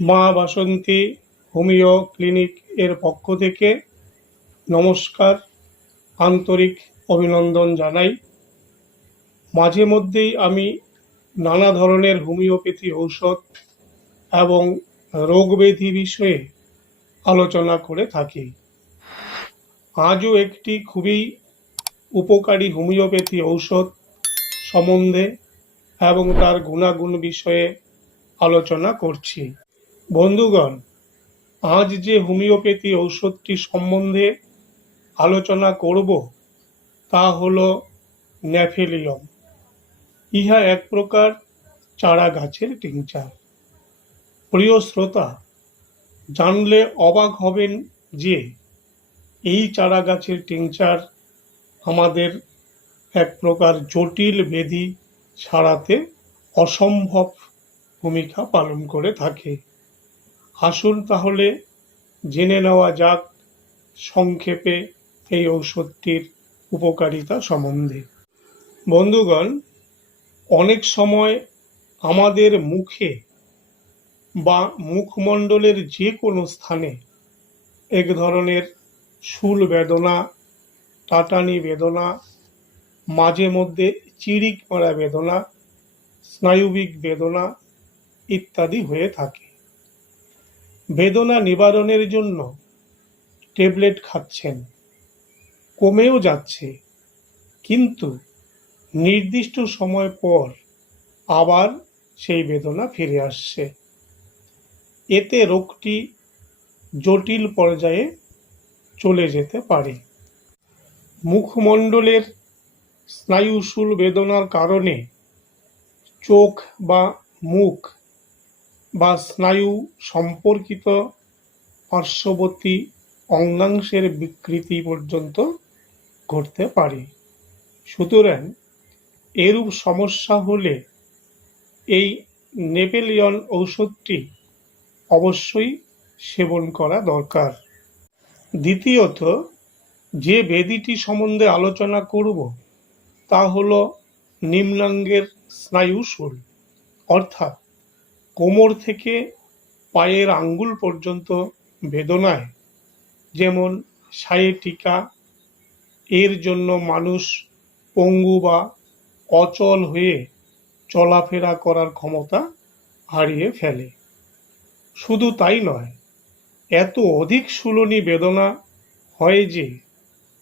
মা বাসন্তী homeo clinic এর পক্ষ থেকে নমস্কার, আন্তরিক অভিনন্দন জানাই। মাঝে মধ্যেই আমি নানা ধরনের হোমিওপ্যাথি ঔষধ এবং রোগব্যাধি বিষয়ে আলোচনা করে থাকি। আজও একটি খুবই উপকারী হোমিওপ্যাথি ঔষধ সম্বন্ধে এবং তার গুণাগুণ বিষয়ে আলোচনা করছি। বন্ধুগণ, আজ যে হোমিওপ্যাথি ঔষধটি সম্বন্ধে আলোচনা করব, তা হল ন্যাফেলিয়ম। ইহা এক প্রকার চারা গাছের টিংচার। প্রিয় শ্রোতা, জানলে অবাক হবেন যে এই চারা গাছের টিংচার আমাদের এক প্রকার জটিল ব্যাধি সারাতে অসম্ভব ভূমিকা পালন করে থাকে। আসুন তাহলে জেনে নেওয়া যাক সংক্ষেপে এই ঔষধটির উপকারিতা সম্বন্ধে। বন্ধুগণ, অনেক সময় আমাদের মুখে বা মুখমণ্ডলের যে কোনো স্থানে এক ধরনের শুল বেদনা, টাটানি বেদনা, মাঝে মধ্যে চিড়িক মারা বেদনা, স্নায়ুবিক বেদনা ইত্যাদি হয়ে থাকে। বেদনা নিবারণের জন্য ট্যাবলেট খাচ্ছেন। কমেও যাচ্ছে। কিন্তু নির্দিষ্ট সময় পর আবার সেই বেদনা ফিরে আসছে। এতে রোগটি জটিল পর্যায়ে চলে যেতে পারে। মুখমণ্ডলের স্নায়ুশূল বেদনার কারণে চোখ বা মুখ বা স্নায়ু সম্পর্কিত পার্শ্ববর্তী অঙ্গাংশের বিকৃতি পর্যন্ত ঘটতে পারে। সুতরাং এরূপ সমস্যা হলে এই নেপেলিয়ন ঔষধটি অবশ্যই সেবন করা দরকার। দ্বিতীয়ত, যে বেদিটি সম্বন্ধে আলোচনা করব, তা হল নিম্নাঙ্গের স্নায়ুশূল, অর্থাৎ কোমর থেকে পায়ের আঙ্গুল পর্যন্ত বেদনায়। যেমন সায়েটিকা, এর জন্য মানুষ পঙ্গু বা অচল হয়ে চলাফেরা করার ক্ষমতা হারিয়ে ফেলে। শুধু তাই নয়, এত অধিক শুলনি বেদনা হয় যে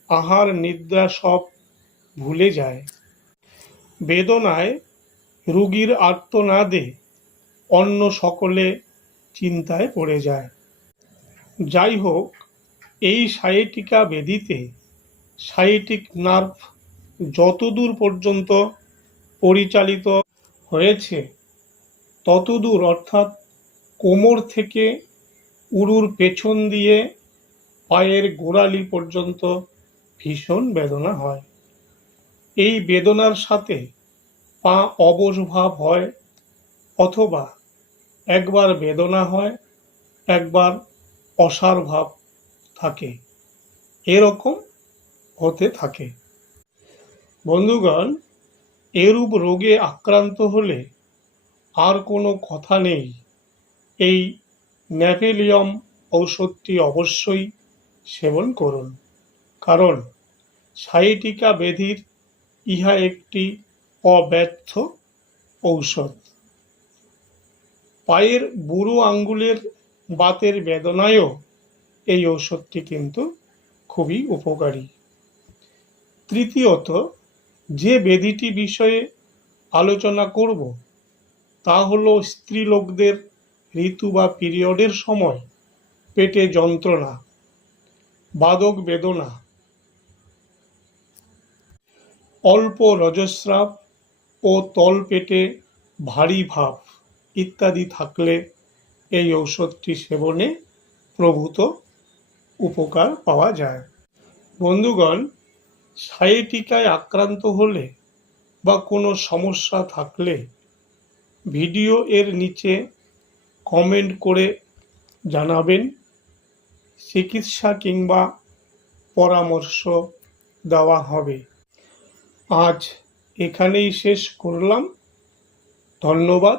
আহার নিদ্রা সব ভুলে যায়। বেদনায় রুগীর আর্তনাদে অন্য সকলে চিন্তায় পড়ে যায়। যাই হোক এই সায়েটিকা বেদিতে সায়েটিক নার্ভ যতদূর পর্যন্ত পরিচালিত হয়েছে, ততদূর অর্থাৎ কোমর থেকে উরুর পেছন দিয়ে পায়ের গোড়ালি পর্যন্ত ভীষণ বেদনা হয়। এই বেদনার সাথে পা অবশ ভাব হয় অথবা একবার বেদনা হয়, একবার অসার ভাব থাকে। এরকম হতে থাকে। বন্ধুগণ, এরূপ রোগে আক্রান্ত হলে আর কোনো কথা নেই। এই ন্যাপেলিয়ম ঔষধটি অবশ্যই সেবন করুন। কারণ সাইটিকা ব্যাধির ইহা একটি অব্যর্থ ঔষধ। পায়ের বুড়ো আঙ্গুলের বাতের বেদনায়ও এই ঔষধটি কিন্তু খুবই উপকারী। তৃতীয়ত, যে বেদিটি বিষয়ে আলোচনা করব, তা হলো স্ত্রীলোকদের ঋতু বা পিরিয়ডের সময়, পেটে যন্ত্রণা, বাদক বেদনা, অল্প রজস্রাব ও তলপেটে ভারী ভাব। ইত্যাদি থাকলে এই ঔষধটি সেবনে প্রভূত উপকার পাওয়া যায়। বন্ধুগণ সাইটিকায় আক্রান্ত হলে বা কোনো সমস্যা থাকলে ভিডিও এর নিচে কমেন্ট করে জানাবেন। চিকিৎসা কিংবা পরামর্শ দেওয়া হবে। আজ এখানেই শেষ করলাম। ধন্যবাদ।